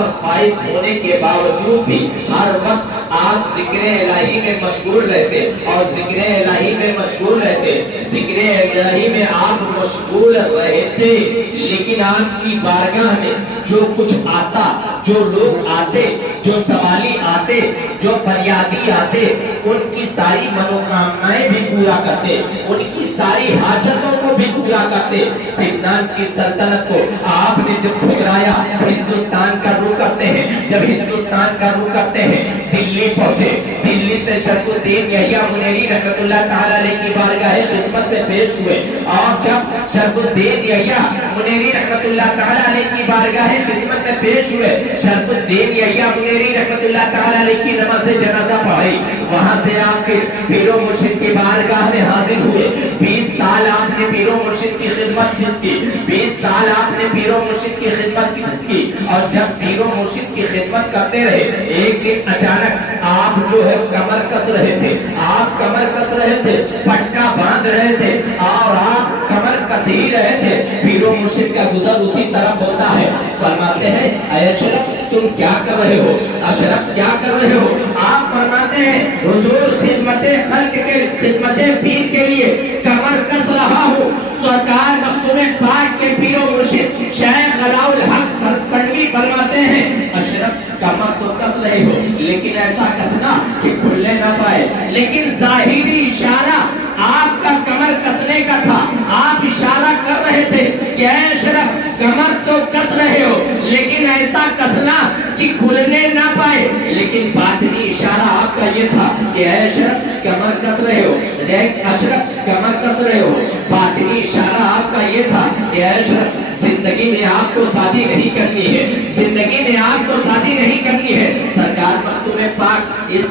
پر فائز ہونے کے باوجود بھی ہر وقت آپ ذکر الہی میں مشغول رہتے اور ذکر الہی میں مشغول رہتے، ذکر الہی میں آپ مشغول رہتے، لیکن آپ کی بارگاہ میں جو کچھ آتا، جو لوگ آتے، جو سوالی آتے، جو فریادی آتے، ان کی ساری منوکامنائیں بھی پورا کرتے، ان کی ساری حاجتوں کو بھی پورا کرتے۔ سمنان کی سلطنت کو آپ نے جب ٹھکرایا، ہندوستان کا رخ کرتے ہیں، جب ہندوستان کا رخ کرتے ہیں دلی پہنچے، دلی سے شرف الدین یحییٰ منیری رحمت اللہ تعالیٰ علیہ کی بارگاہ خدمت میں پیش ہوئے، اور جب شرف الدین یحییٰ منیری رحمت اللہ تعالیٰ علیہ کی بارگاہ خدمت میں پیش ہوئے، شرف الدین یحییٰ منیری رحمت اللہ تعالیٰ علیہ کی نماز جنازہ پڑھی، وہاں سے آپ کے پیر و مرشد کی بارگاہ میں حاضر ہوئے۔ 20 سال آپ نے پیر و مرشد کی خدمت کی، 20 سال آپ نے پیر و مرشد کی خدمت کی، اور جب پیر و مرشد کی خدمت کرتے رہے، ایک دن اچانک آپ جو ہے کمر کس رہے تھے، آپ کمر کس رہے تھے، پٹکا باندھ رہے تھے، اور آپ کمر کس ہی رہے تھے، پیر و مرشد کا گزر اسی طرف ہوتا ہے، فرماتے ہیں اے اشرف تم کیا کر رہے ہو، اشرف کیا کر رہے ہو؟ آپ فرماتے ہیں حضور خدمت خلق کے خدمت پیر کے لیے کمر کس رہا ہوں۔ سرکار مختوم پاک کے پیر و مرشد شیخ علاء الحق پٹوی فرماتے ہیں اشرف کمر تو کس رہے ہو، لیکن ایسا کسنا کہ کھلنے نہ پائے، لیکن ظاہری اشارہ آپ کا کمر کسنے کا تھا، آپ اشارہ کر رہے تھے کہ اے اشرف کمر تو کس رہے ہو، لیکن ایسا کسنا کہ کھلنے نہ پائے، لیکن باطنی اشارہ آپ کا یہ تھا کہ اے اشرف کمر کس رہے ہو، اشرف کمر کس رہے ہو، باطنی اشارہ آپ کا یہ تھا کہ اے اشرف زندگی میں آپ کو شادی نہیں کرنی ہے، زندگی میں آپ کو شادی نہیں کرنی ہے۔ سرکار مختوم پاک اس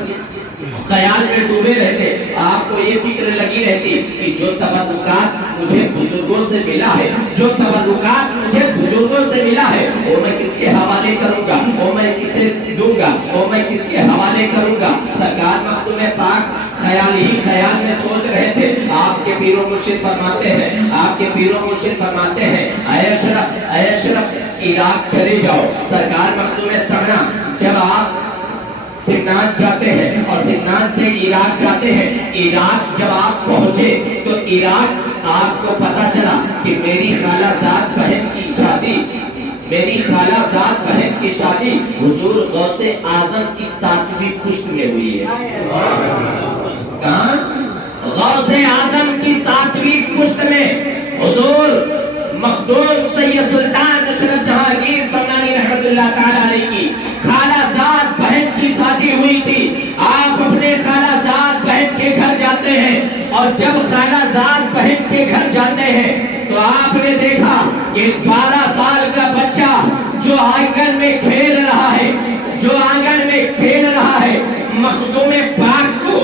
خیال میں ڈوبے رہتے، آپ کو یہ فکر لگی رہتی کہ جو تبرکات مجھے بزرگوں سے ملا ہے، جو تبرکات مجھے بزرگوں سے ملا ہے، وہ میں کس کے حوالے کروں گا، وہ میں کسے دوں گا، وہ میں کس کے حوالے کروں گا۔ سرکار مختوم پاک خیال ہی خیال میں سوچ رہے تھے، آپ کے پیر و مرشد فرماتے ہیں، آپ کے پیر و مرشد فرماتے ہیں اے اشرف عراق چلے جاؤ۔ سرکار مختوم سمنا جب آپ سمنان جاتے ہیں اور سمنان سے عراق جاتے ہیں، عراق جب آپ پہنچے تو عراق آپ کو پتا چلا کہ میری خالہ زاد بہن کی شادی، میری خالہ زاد بہن کی شادی حضور غوث اعظم کی 7ویں پشت میں ہوئی ہے۔ کہاں؟ غوث اعظم کی 7ویں پشت میں حضور مخدوم سید سلطان اشرف جہانگیر سمنانی رحمت اللہ تعالیٰ علیہ کی خالہ زاد بہن کی شادی ہوئی تھی۔ آپ اپنے خالہ زاد بہن کے گھر جاتے ہیں، اور جب خالہ زاد بہن کے گھر جاتے ہیں تو آپ نے دیکھا کہ 12 سال کا بچہ جو آنگن میں کھیل رہا ہے، جو آنگن میں کھیل رہا ہے، مخدوم پاک کو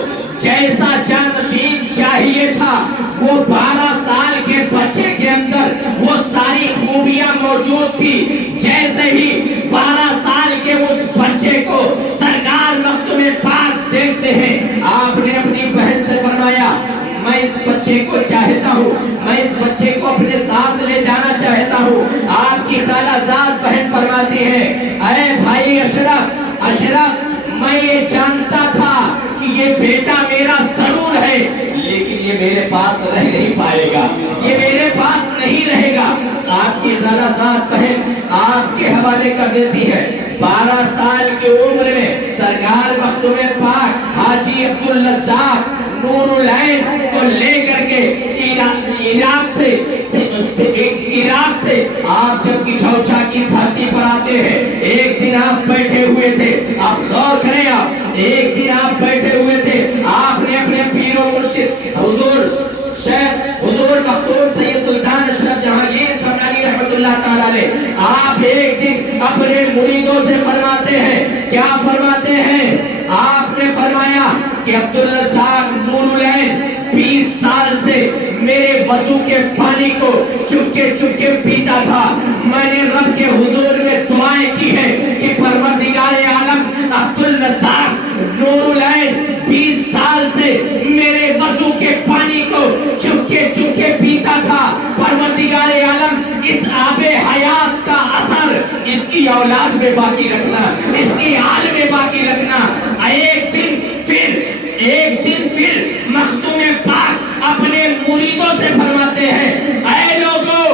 جیسا جانشین چاہیے تھا وہ 12 سال کے بچے کے اندر وہ ساری خوبیاں موجود تھی۔ جیسے ہی 12 سال کے اس بچے کو سرکار مختوم پاک دیکھتے ہیں، آپ نے اپنی بہن سے فرمایا میں اس بچے کو چاہتا ہوں، میں اس بچے کو اپنے ساتھ لے جانا چاہتا ہوں۔ آپ کی خالہ زاد بہن فرماتی ہے اے بھائی اشرف میں یہ جانتا تھا کہ یہ بیٹا میرا ضرور ہے، لیکن یہ میرے پاس رہ نہیں پائے گا، یہ میرے پاس نہیں رہے گا۔ آپ کی خالہ زاد بہن آپ کے حوالے کر دیتی ہے۔ 12 سال کی عمر میں سرکار مختوم پاک حاجی عبداللذاق نور العین کو لے کر کے عراق سے آپ جب کی چھوچا کی دھرتی پر آتے ہیں، ایک دن آپ بیٹھے ہوئے تھے، آپ غور کریں، آپ ایک دن آپ بیٹھے ہوئے تھے، آپ نے اپنے پیر و مرشد حضور مختوم سید سلطان اشرف جہانگیر سمنانی رحمت اللہ تعالیٰ علیہ، آپ ایک دن اپنے مریدوں سے فرماتے ہیں، کیا فرماتے ہیں؟ آپ نے فرمایا کہ عبدالرزاق نور العین 20 سال سے میرے وضو کے پانی کو چپکے چپکے پیتا تھا، میں نے رب کے حضور میں دعائیں کی ہے کہ پروردگار عالم عبدالرزاق نور العین 20 سال سے میرے وضو کے پانی کو چپکے چپکے پیتا تھا، پروردگار عالم اس آب حیات کا اثر اس کی اولاد میں باقی رکھنا، اس کی حال میں باقی رکھنا۔ ایک دن پھر مخدوم پاک اپنے مریدوں سے فرماتے ہیں، اے لوگوں،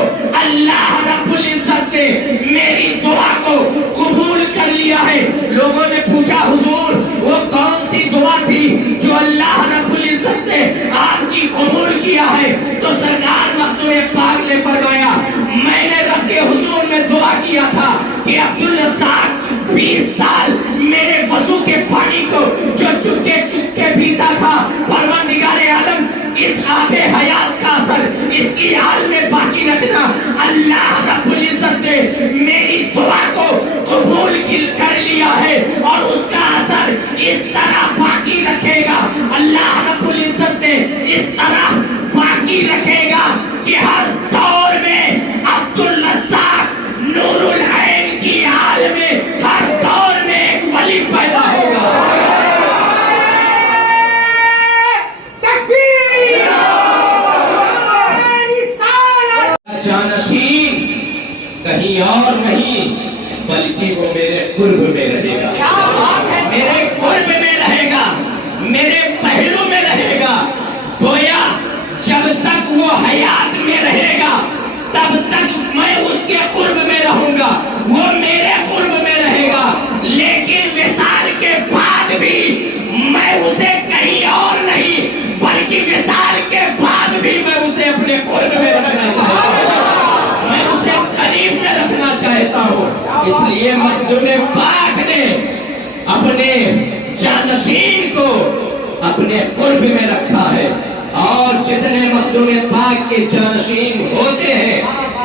اللہ رب العزت نے میری دعا کو قبول کر لیا ہے۔ لوگوں نے پوچھا حضور وہ کون سی دعا تھی جو اللہ رب العزت نے آپ کی قبول کیا ہے؟ تو سرکار مخدوم پاک نے فرمایا، میں نے رب کے حضور میں دعا کیا تھا کہ عبدالرزاق 20 سال میرے وضو کے پانی کو جو چکے چکے پیتا تھا، پروردگار عالم اس آب حیات کا اثر اس کی حال میں باقی رکھنا۔ اللہ رب العزت نے میری دعا کو قبول کر لیا ہے اور اس کا اثر اس طرح باقی رکھے گا۔ اللہ رب العزت نے اس طرح باقی رکھے گا کہ ہر دور میں عبدالرزاق نور العین کی حال میں ہر دور میں ایک ولی پیدا ہوگا۔ جانشین کہیں اور نہیں بلکہ وہ میرے قرب میں رہے گا، میرے قرب میں رہے گا، میرے پہلو میں رہے گا۔ گویا جب تک وہ حیات میں رہے گا تب تک میں اس کے قرب میں رہوں گا، وہ میرے قرب میں رہے گا، لیکن وصال کے بعد بھی میں اسے کہیں اور نہیں بلکہ وصال کے بعد بھی میں اسے اپنے قرب میں رکھنا چاہتا ہوں، میں اسے قریب میں رکھنا چاہتا ہوں۔ اس لیے مخدوم پاک نے اپنے جانشین کو اپنے قرب میں رکھا ہے، اور جتنے مخدوم پاک کے جانشین ہوتے ہیں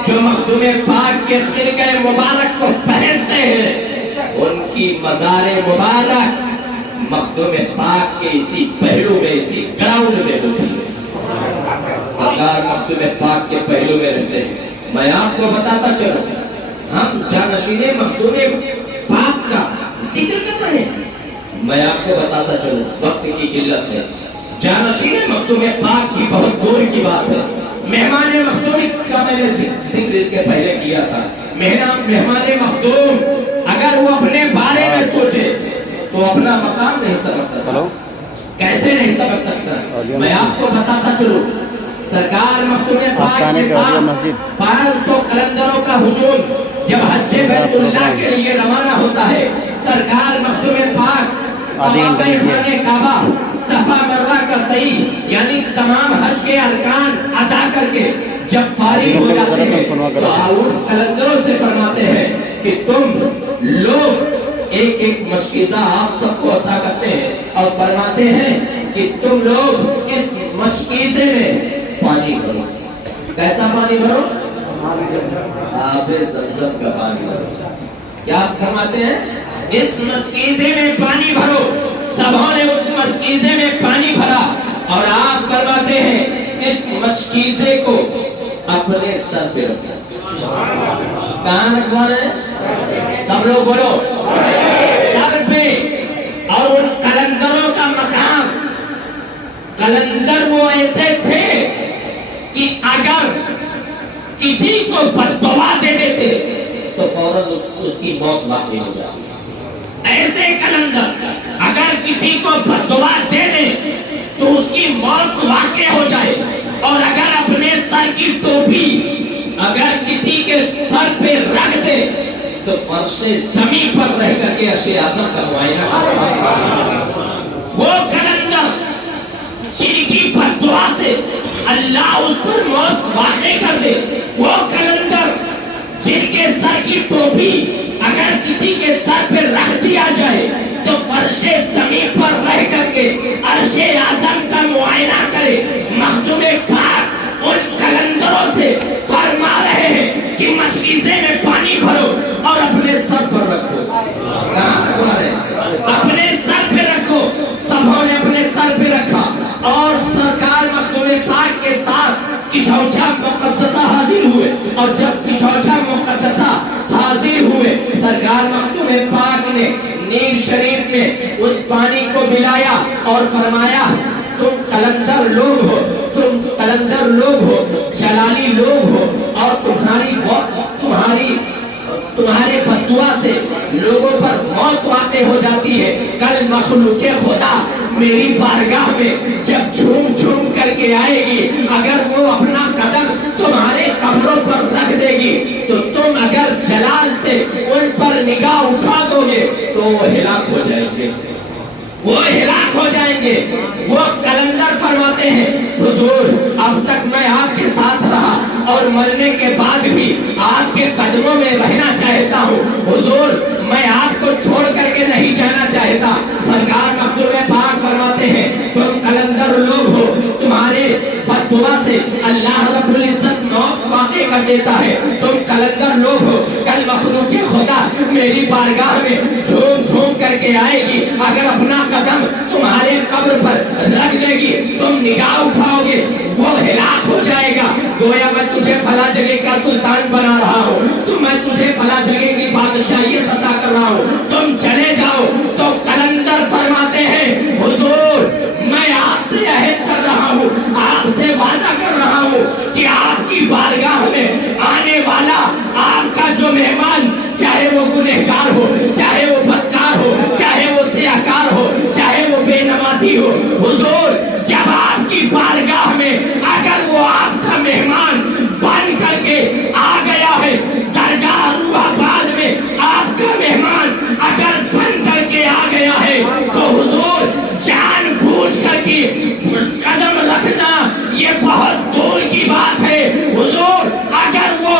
جو مخدوم پاک کے خرقہ مبارک کو پہنتے ہیں، ان کی مزار مبارک مخدوم پاک کے اسی پہلو میں، اسی گراؤنڈ میں ہوتی ہے۔ سرکار مخدوم پاک کے پہلو میں رہتے ہیں۔ میں آپ کو بتاتا چلوں، ہم جانشین مخدوم پاک کا ذکر کر رہے ہیں، میں آپ کو بتاتا چلوں، وقت کی قلت ہے، جانشین مخدوم پاک کی بہت دور کی بات ہے۔ مہمان مخدوم کا میں نے ذکر اس کے پہلے کیا تھا۔ مہمان مخدوم اگر وہ اپنے بارے میں سوچے تو اپنا مقام نہیں سمجھ سکتا۔ کیسے نہیں سمجھ سکتا؟ میں آپ کو بتاتا چلوں، سرکار مخدوم پاک کے ساتھ 500 قلندروں کا ہجوم جب حج بیت اللہ کے لیے روانہ ہوتا ہے، سرکار مخدوم پاک طواف خانہ کعبہ، صفا مروہ کا سعی یعنی تمام حج کے ارکان ادا کر کے جب فارغ ہو جاتے ہیں تو ان قلندروں سے فرماتے ہیں کہ تم لوگ ایک ایک مشکیزہ آپ سب کو عطا کرتے ہیں اور فرماتے ہیں کہ تم لوگ اس مشکیزے میں پانی بھرو۔ کیسا پانی بھرو؟ آب زمزم کا پانی بھرو۔ کیا آپ فرماتے ہیں؟ اس مشکیزے میں پانی بھرو۔ سبھوں نے اس مشکیزے میں پانی بھرا اور آپ فرماتے ہیں اس مشکیزے کو اپنے سر پہ رکھو۔ کہاں رکھوا رہے ہیں؟ سب لوگ بولو، سر پہ۔ اور ان قلندروں کا مقام، قلندر وہ ایسے تھے کہ اگر کسی کو بددعا دے دیتے تو فوراً اس کی موت واقع ہو جاتی۔ ایسے قلندر اگر کسی کو بددعا دے دے تو اس کی موت واقع ہو جائے، اور اگر اپنے سر کی ٹوپی اگر کسی کے سر پہ رکھ دے تو فرش زمین پر رہ کر کے عرش اعظم کا معائنہ کرے۔ وہ قلندر جن کی بددعا سے اللہ اس پر موت واقع کر دے، وہ قلندر جن کے سر کی ٹوپی اگر کسی کے سر پہ رکھ دیا جائے تو فرش زمین پر رہ کر کے عرش اعظم کا معائنہ کرے۔ مخدوم پاک ان قلندروں سے فرما رہے ہیں کہ مشکیزے میں پانی بھرو اور اپنے سر پر رکھو۔ کہاں رکھوا رہے ہیں؟ اپنے سر پہ رکھو۔ سبھوں نے اپنے سر پہ رکھا اور سرکار مخدوم پاک کے ساتھ کچھوچا مقدسہ حاضر ہوئے، اور جب کچھوچا مقدسہ حاضر ہوئے سرکار مخدوم پاک نے نیل شریف میں اس پانی کو ملایا اور فرمایا تم قلندر لوگ ہو، تم قلندر لوگ ہو، جلالی لوگ ہو، اور تمہارے فتوا سے لوگوں پر موت واقع ہو جاتی ہے. کل مخلوق خدا میری بارگاہ میں جب جھوم جھوم کر کے آئے گی، اگر وہ اپنا قدم تمہارے قبروں پر رکھ دے گی تو تم اگر جلال سے ان پر نگاہ اٹھا دو گے تو وہ ہلاک ہو جائیں گے، وہ ہلاک ہو جائیں گے. وہ کلندر فرماتے ہیں حضور اب تک میں آپ کے ساتھ رہا اور مرنے کے بعد بھی آپ کے قدموں میں رہنا چاہتا ہوں. حضور میں آپ کو چھوڑ کر کے نہیں جانا چاہتا. سرکار مخدوم پاک فرماتے ہیں تم کلندر لوگ ہو، تمہارے فتوا سے اللہ رب العزت موت واقع کر دیتا ہے. تم کلندر لوگ ہو، کل مخلوق خدا میری بارگاہ میں جھوم جھوم کر کے آئے گی، اگر اپنا قدم تمہارے قبر پر رکھ لے گی تم نگاہ اٹھاؤ گے وہ ہلاک ہو جائے گا. گویا میں تجھے فلاں جگہ کا سلطان بنا رہا ہوں، تو میں تجھے فلاں جگہ کی بادشاہیت عطا کر رہا ہوں، تم چلے جاؤ. تو کلندر فرماتے ہیں حضور میں آپ سے عہد کر رہا ہوں، آپ سے وعدہ کر رہا ہوں کہ آپ کی بارگاہ میں آنے والا آپ کا جو مہمان، چاہے وہ گنہگار ہو، چاہے وہ بدکار ہو، چاہے وہ سیاہکار ہو، چاہے وہ بے نمازی ہو، حضور جب آپ کی بارگاہ میں اگر وہ آپ کا مہمان بن کر کے آ گیا ہے، درگاہ روح آباد میں آپ کا مہمان اگر بن کر کے آ گیا ہے تو حضور جان بوجھ کر کے قدم رکھنا یہ بہت دور کی بات ہے. حضور اگر وہ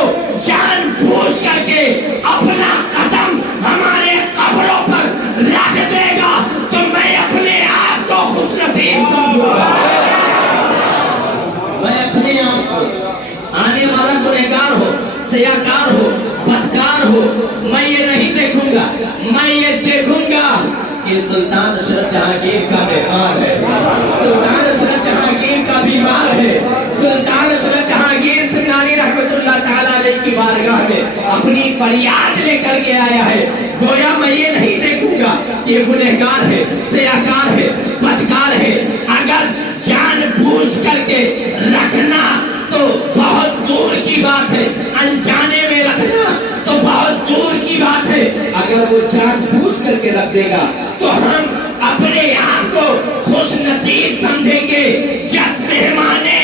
جان بوجھ کر کے اپنا قدم ہمارے قبروں پر رکھ دے گا تو میں اپنے آپ کو خوش نصیب سمجھوں گا. میں اپنے آپ کو آنے والا گنہگار ہو، سیاہکار ہو، بدکار ہو، میں یہ نہیں دیکھوں گا، میں یہ دیکھوں گا کہ سلطان اشرف جہانگیر کا بیمار ہے، سلطان اشرف جہانگیر کا بیمار ہے. سلطان اشرف جہانگیر سمنانی رحمت اللہ تعالیٰ علیہ کی بارگاہ میں اپنی فریاد لے کر کے آیا ہے. گویا میں یہ نہیں دیکھوں گا کہ گنہگار ہے، سیاہکار ہے، بدکار ہے. اگر جان بوجھ کر کے رکھنا تو بہت دور کی بات ہے، انجانے میں رکھنا تو بہت دور کی بات ہے. اگر وہ جان بوجھ کر کے رکھ دے گا تو ہم اپنے آپ کو خوش نصیب سمجھیں گے. جب مہمانے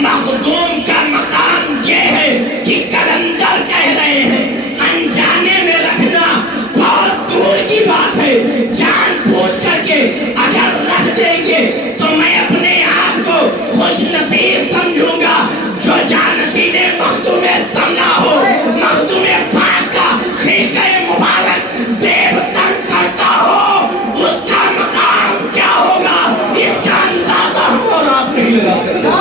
مخدوم کا مقام یہ ہے کہ کلندر کہہ رہے ہیں انجانے میں رکھنا بہت دور کی بات ہے، جان بوجھ کر کے اگر رکھ دیں گے تو میں اپنے آپ کو خوش نصیب سمجھوں گا. جو جانشین مخدوم سمنا ہو، مخدوم پاک کا خیقہ مبارک زیب تن کرتا ہو، اس کا مقام کیا ہوگا اس کا اندازہ ہم اور آپ نہیں لگا سکتے.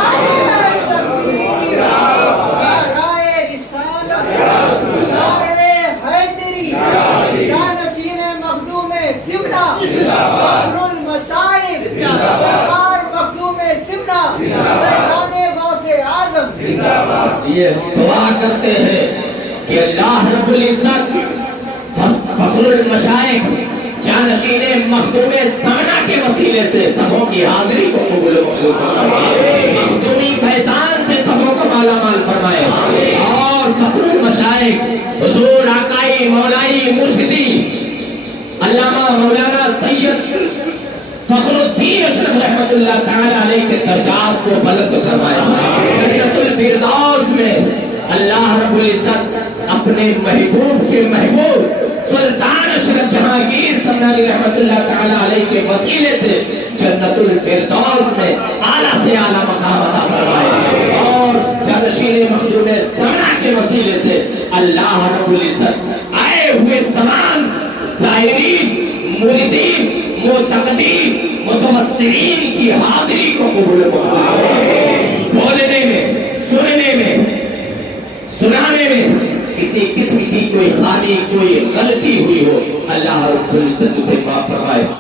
جانشین مخدوم سمنا، فخر المصائب سرکار مخدوم سمنا، سلطان غوث اعظم. یہ دعا کرتے ہیں کہ اللہ رب العزت فخر المشائخ جانشین مخدوم سمنا کے وسیلے سے سبوں کی حاضری کو قبول و منظور فرمائے، مخدومی فیضان سے سبوں کو مالا مال فرمائے. اور فخر المشائخ حضور آقائی مولائی مرشدی علامہ مولانا سید فخر الدین اشرف رحمت اللہ تعالی علیہ کے درجات کو بلند فرمائے. جنت الفردوس میں اللہ رب العزت اپنے محبوب کے محبوب سلطان اشرف جہانگیر سمنانی رحمت اللہ تعالی علیہ کے وسیلے سے جنت الفردوس میں اعلیٰ سے اعلیٰ مقام عطا فرمائے. اور جانشین مخدوم سمنا کے وسیلے سے اللہ رب العزت آئے ہوئے تمام زائرین، مریدین، معتقدین، متوسلین کی حاضری کو قبول و منظور فرمائے. بولنے میں، سننے میں، سنانے میں کسی قسم کی کوئی خامی، کوئی غلطی ہوئی ہو اللہ رب العزت اسے معاف فرمائے.